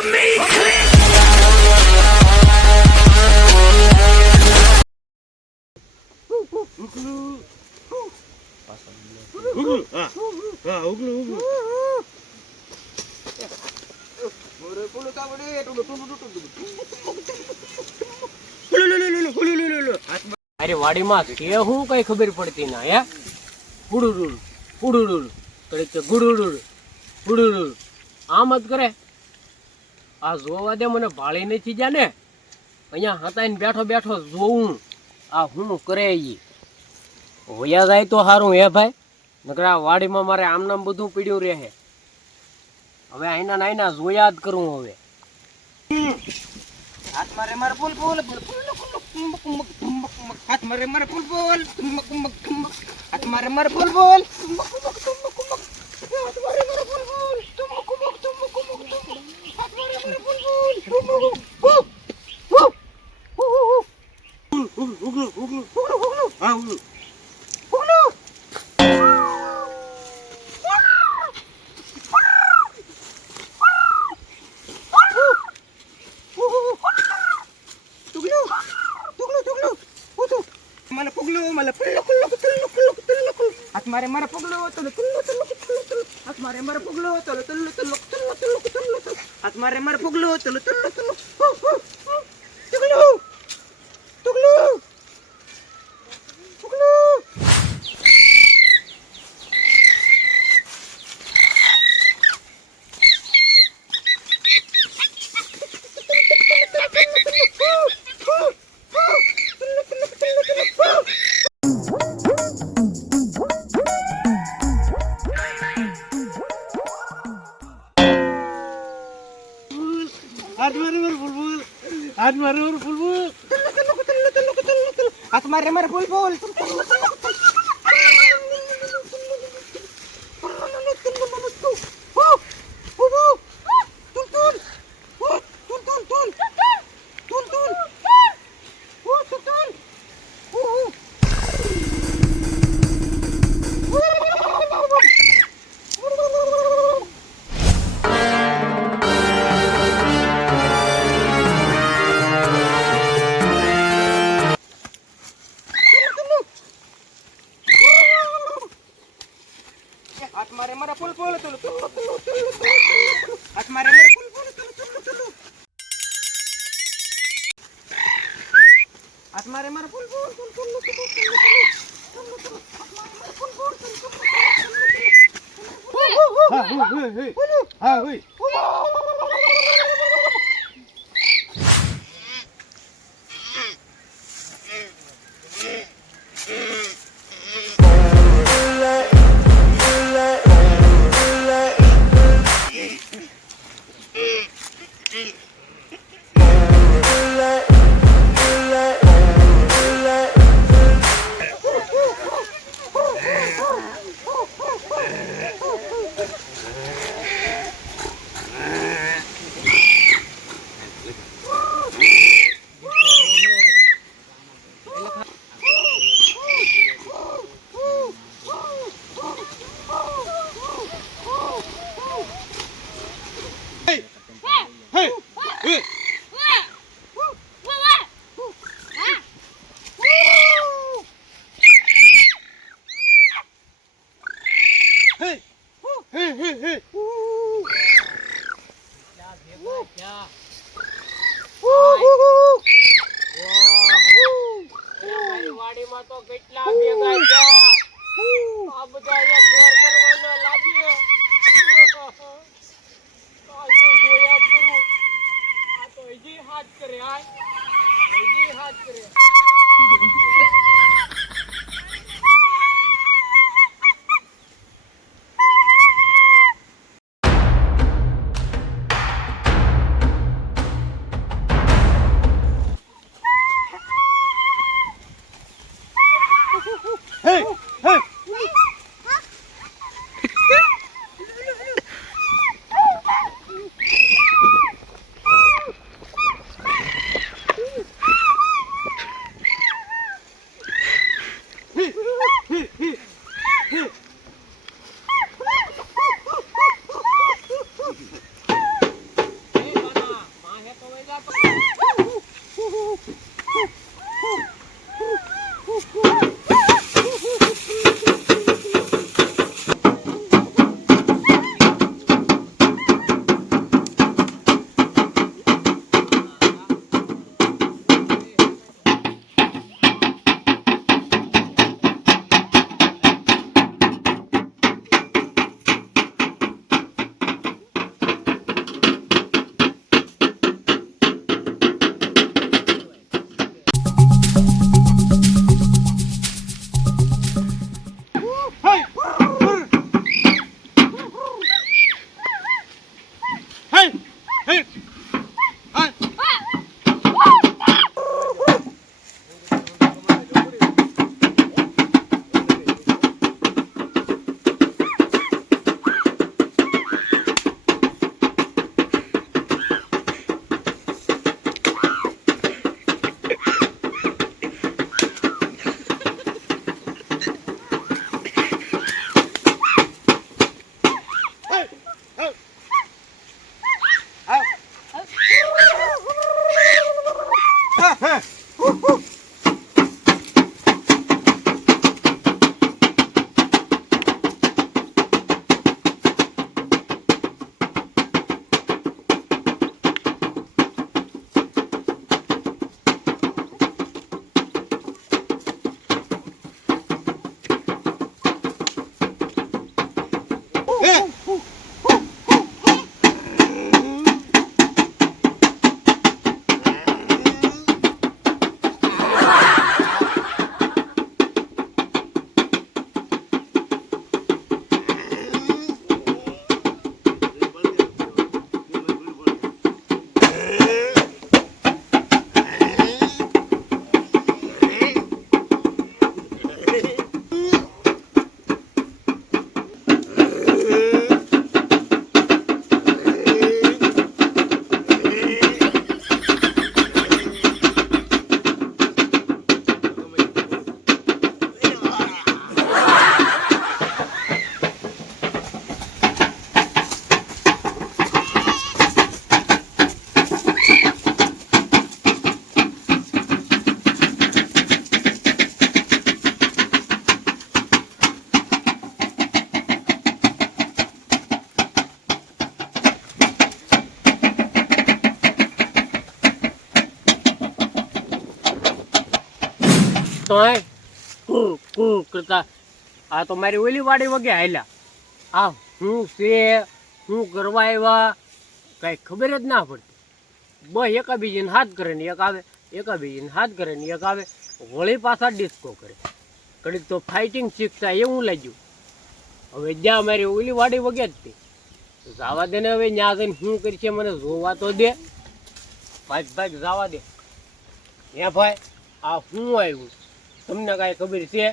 અરે વાડીમાં કે હું કઈ ખબર પડતી ના હે ગુડુડુડ ગુડુડુડ તો ગુડુડુડ ગુડુડુડ આમ જ કરે આ જોવા દે મને ભાળી નથી જા ને અહીંયા હતાઈને બેઠો બેઠો જોઉં આ હું કરે ઈ હોયા જાય તો સારું હે ભાઈ નકર આ વાડીમાં મારે આમ નામ બધું પીડ્યું રહે હવે આઈના નાઈના જોયા જ કરું હવે હાથ મારે મારે ફૂલ ફૂલ હાથ મારે મારે ફૂલ ફૂલ હાથ મારે મારે ફૂલ ફૂલ હાથ મારે મારે ફૂલ ફૂલ હાથ મારે મારે ફૂલ ફૂલ મારે મારે પગલો તલો તલો તલો હાથ મારે મારે પગલો તલો તલો તલો તલો તલો હાથ મારે મારે પગલો તલો તલો તલો તગલો તગલો તગલો हाथ मारे और फुल फुल हाथ मारे मारे फुल फुल हाथ मारे मारे फुल फुल तुल तुल तुल तुल हाथ मारे मारे फुल फुल तुल तुल तुल हाथ मारे मारे फुल फुल तुल तुल तुल हां हां हां વાડીમાં તો કેટલા ભેગા ગયા આ બધા ઘર કરવાનો લાગ્યો જોયા કરું આ તો હજી હાથ કરે હજી હાથ કરે Hey! Hey! તો હે કરતા આ તો મારી ઓલી વાડી વગે હાલ્યા. આ હું છે હું કરવા આવ્યા કઈ ખબર જ ના પડતી. બસ એકાબીજીને હાથ કરે ને એક આવે, એકાબીજીને હાથ કરે ને એક આવે, વળી પાછા ડિસ્કો કરે. કડીક તો ફાઇટિંગ શીખતા એવું લાગ્યું. હવે જ્યાં મારી ઓલી વાડી વગે જ તે જવા દે ને. હવે ત્યાં જઈને શું કરશે મને જોવા તો દે. ભાઈ જવા દે. હે ભાઈ આ હું આવ્યું તમને કાંઈ ખબર છે?